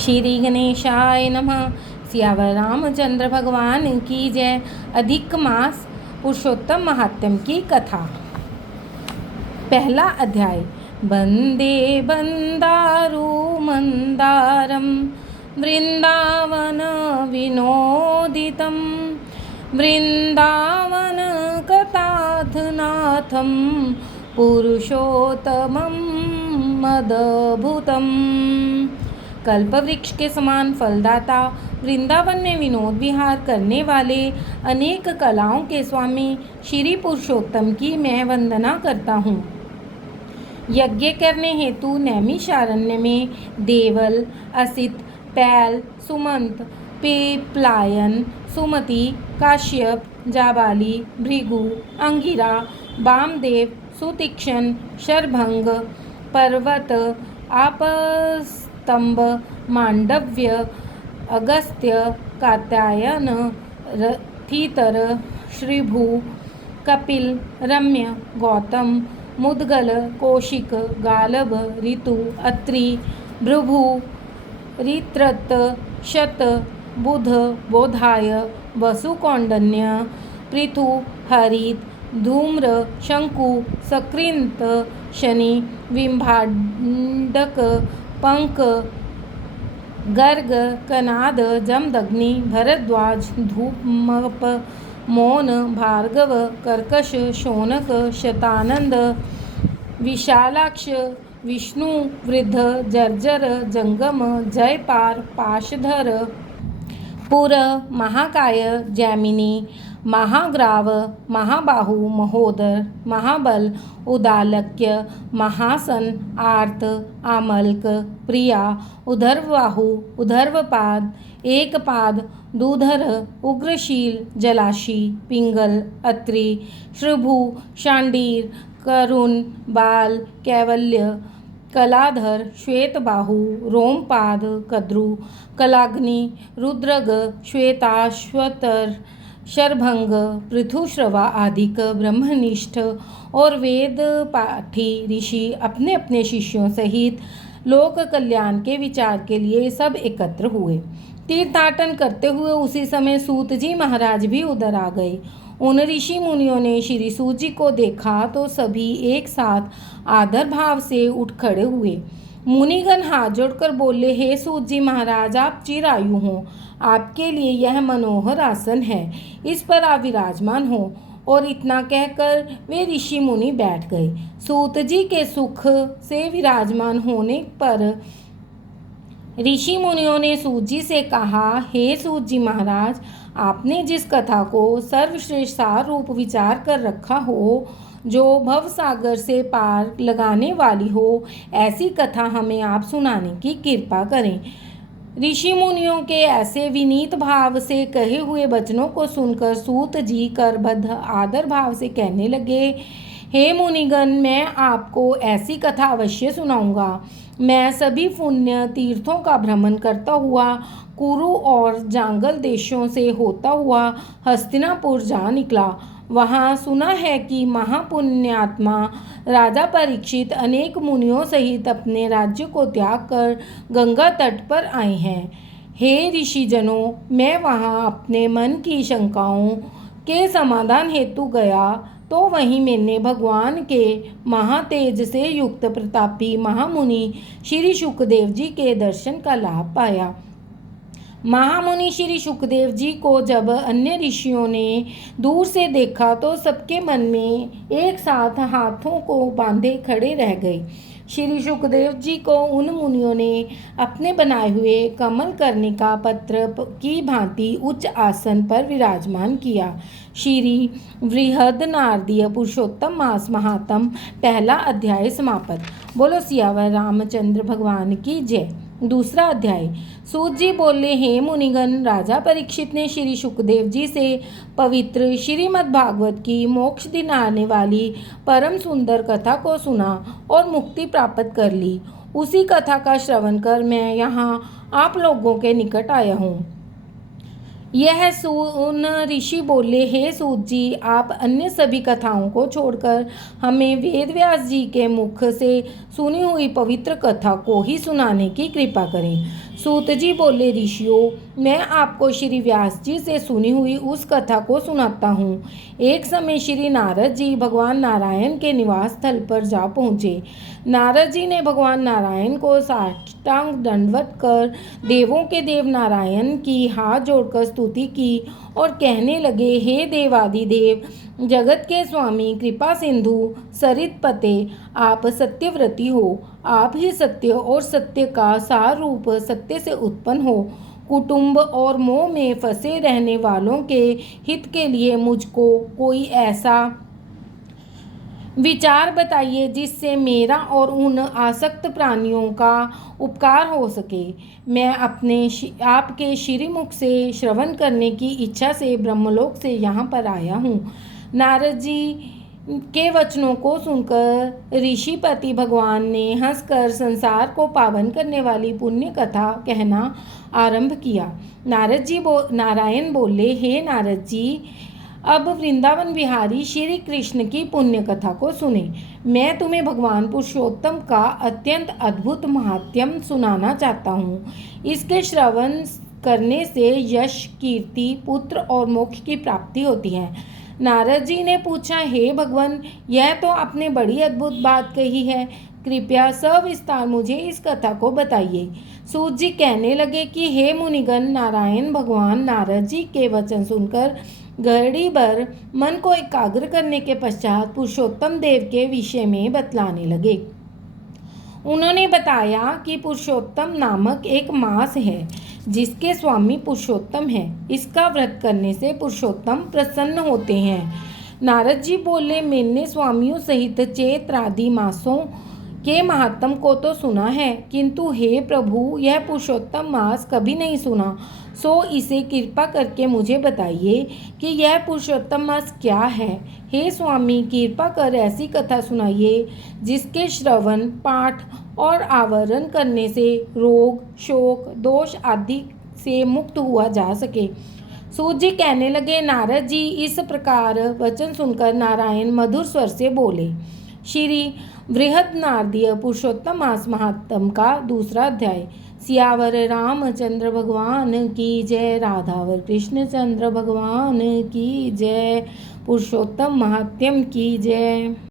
श्री गणेशाय नमः। सियावर रामचंद्र भगवान की जय। अधिक मास पुरुषोत्तम महात्म्य की कथा। पहला अध्याय। वंदे बंदारू मंदारम वृंदावन विनोदितं वृंदावन कथानाथं पुरुषोत्तमं मदभुतम्। कल्पवृक्ष के समान फलदाता, वृंदावन में विनोद विहार करने वाले, अनेक कलाओं के स्वामी श्री पुरुषोत्तम की मैं वंदना करता हूँ। यज्ञ करने हेतु नैमिषारण्य में देवल, असित, पैल, सुमंत, पेपलायन, सुमति, काश्यप, जाबाली, भृगु, अंगिरा, वामदेव, सुतीक्ष्ण, शरभंग, पर्वत, आपस्तंभ, मांडव्य, अगस्त्य, कात्यायन, रथितर, श्रीभू, कपिल, रम्य, गौतम, मुद्गल, कौशिक, गालभ, ऋतु, अत्रि, भृभु, ऋत्रत, शत, बुध, बोधाय, वसुकौंडन्य, पृथु, हरित, धूम्र, शंकु, सकृंत, शनि, विंभाडक, पंक, गर्ग, कनाद, जमदग्नि, भरद्वाज, धूमप, मौन, भार्गव, कर्कश, शौनक, शतानंद, विशालाक्ष, विष्णु, वृद्ध, जर्जर, जंगम, जयपार, पाशधर, पुर, महाकाय, जैमिनी, महाग्राव, महाबाहु, महोदर, महाबल, उदालक्य, महासन, आर्त, आमल्क, प्रिया, उधर्वबाहु, उधर्वपाद, एकपाद, दूधर, उग्रशील, जलाशी, पिंगल, अत्रि, श्रभु, शांडीर, करुण, बाल, कैवल्य, कलाधर, श्वेतबाहु, रोमपाद, कद्रु, कलाग्नि, रुद्रग, श्वेताश्वतर, शरभंग, पृथुश्रवा आदिक, ब्रह्मनिष्ठ और वेद पाठी ऋषि अपने अपने शिष्यों सहित लोक कल्याण के विचार के लिए सब एकत्र हुए। तीर्थाटन करते हुए उसी समय सूत जी महाराज भी उधर आ गए। उन ऋषि मुनियों ने श्री सूत जी को देखा तो सभी एक साथ आदर भाव से उठ खड़े हुए। मुनिगण हाथ जोड़कर बोले, हे सूत जी महाराज, आप चिरायु हो, आपके लिए यह मनोहर आसन है, इस पर आप विराजमान हो। और इतना कहकर वे ऋषि मुनि बैठ गए। सूत जी के सुख से विराजमान होने पर ऋषि मुनियों ने सूत जी से कहा, हे सूत जी महाराज, आपने जिस कथा को सर्वश्रेष्ठ सार रूप विचार कर रखा हो, जो भव सागर से पार लगाने वाली हो, ऐसी कथा हमें आप सुनाने की कृपा करें। ऋषि मुनियों के ऐसे विनीत भाव से कहे हुए वचनों को सुनकर सूत जी करबद्ध आदर भाव से कहने लगे, हे मुनिगण, मैं आपको ऐसी कथा अवश्य सुनाऊंगा। मैं सभी पुण्य तीर्थों का भ्रमण करता हुआ कुरु और जांगल देशों से होता हुआ हस्तिनापुर जा निकला। वहाँ सुना है कि महापुण्यात्मा राजा परीक्षित अनेक मुनियों सहित अपने राज्य को त्याग कर गंगा तट पर आए हैं। हे ऋषिजनों, मैं वहाँ अपने मन की शंकाओं के समाधान हेतु गया तो वहीं मैंने भगवान के महातेज से युक्त प्रतापी महामुनि श्री शुकदेव जी के दर्शन का लाभ पाया। महामुनि श्री शुकदेव जी को जब अन्य ऋषियों ने दूर से देखा तो सबके मन में एक साथ हाथों को बांधे खड़े रह गए। श्री शुकदेव जी को उन मुनियों ने अपने बनाए हुए कमल कर्णिका पत्र की भांति उच्च आसन पर विराजमान किया। श्री वृहद नारदीय पुरुषोत्तम मास महात्म पहला अध्याय समाप्त। बोलो सियावर रामचंद्र भगवान की जय। दूसरा अध्याय। सूत जी बोले, हे मुनिगण, राजा परीक्षित ने श्री शुकदेव जी से पवित्र श्रीमद् भागवत की मोक्ष दिन आने वाली परम सुंदर कथा को सुना और मुक्ति प्राप्त कर ली। उसी कथा का श्रवण कर मैं यहाँ आप लोगों के निकट आया हूँ। यह सुन ऋषि बोले, हे सूत जी, आप अन्य सभी कथाओं को छोड़कर हमें वेदव्यास जी के मुख से सुनी हुई पवित्र कथा को ही सुनाने की कृपा करें। सूत जी बोले, ऋषियों, मैं आपको श्री व्यास जी से सुनी हुई उस कथा को सुनाता हूँ। एक समय श्री नारद जी भगवान नारायण के निवास स्थल पर जा पहुँचे। नारद जी ने भगवान नारायण को साष्टांग दंडवत कर देवों के देव नारायण की हाथ जोड़कर स्तुति की और कहने लगे, हे देवादिदेव, जगत के स्वामी, कृपा सिंधु, सरित पते, आप सत्यव्रती हो। आप ही सत्य और सत्य का सार रूप सत्य से उत्पन्न हो। कुटुंब और मोह में फंसे रहने वालों के हित के लिए मुझको कोई ऐसा विचार बताइए जिससे मेरा और उन आसक्त प्राणियों का उपकार हो सके। मैं आपके श्रीमुख से श्रवण करने की इच्छा से ब्रह्मलोक से यहाँ पर आया हूँ। नारद जी के वचनों को सुनकर ऋषिपति भगवान ने हंसकर संसार को पावन करने वाली पुण्य कथा कहना आरंभ किया। नारायण बोले, हे नारद जी, अब वृंदावन बिहारी श्री कृष्ण की पुण्य कथा को सुने। मैं तुम्हें भगवान पुरुषोत्तम का अत्यंत अद्भुत महात्म्य सुनाना चाहता हूँ। इसके श्रवण करने से यश, कीर्ति, पुत्र और मोक्ष की प्राप्ति होती है। नारद जी ने पूछा, हे भगवान, यह तो आपने बड़ी अद्भुत बात कही है। कृपया सविस्तार मुझे इस कथा को बताइए। सूत जी कहने लगे कि हे मुनिगण, नारायण भगवान नारद जी के वचन सुनकर घड़ी भर मन को एकाग्र करने के पश्चात पुरुषोत्तम देव के विषय में बतलाने लगे। उन्होंने बताया कि पुरुषोत्तम नामक एक मास है जिसके स्वामी पुरुषोत्तम है। इसका व्रत करने से पुरुषोत्तम प्रसन्न होते हैं। नारद जी बोले, मैंने स्वामियों सहित चैत्र आदि मासों के महात्म को तो सुना है, किंतु हे प्रभु, यह पुरुषोत्तम मास कभी नहीं सुना। सो इसे कृपा करके मुझे बताइए कि यह पुरुषोत्तम मास क्या है। हे स्वामी, कृपा कर ऐसी कथा सुनाइए जिसके श्रवण, पाठ और आवरण करने से रोग, शोक, दोष आदि से मुक्त हुआ जा सके। सूत जी कहने लगे, नारद जी, इस प्रकार वचन सुनकर नारायण मधुर स्वर से बोले। श्री बृहद नारदीय पुरुषोत्तम मास महात्म का दूसरा अध्याय। सियावर रामचंद्र भगवान की जय। राधावर कृष्ण चंद्र भगवान की जय। पुरुषोत्तम महात्म्य की जय।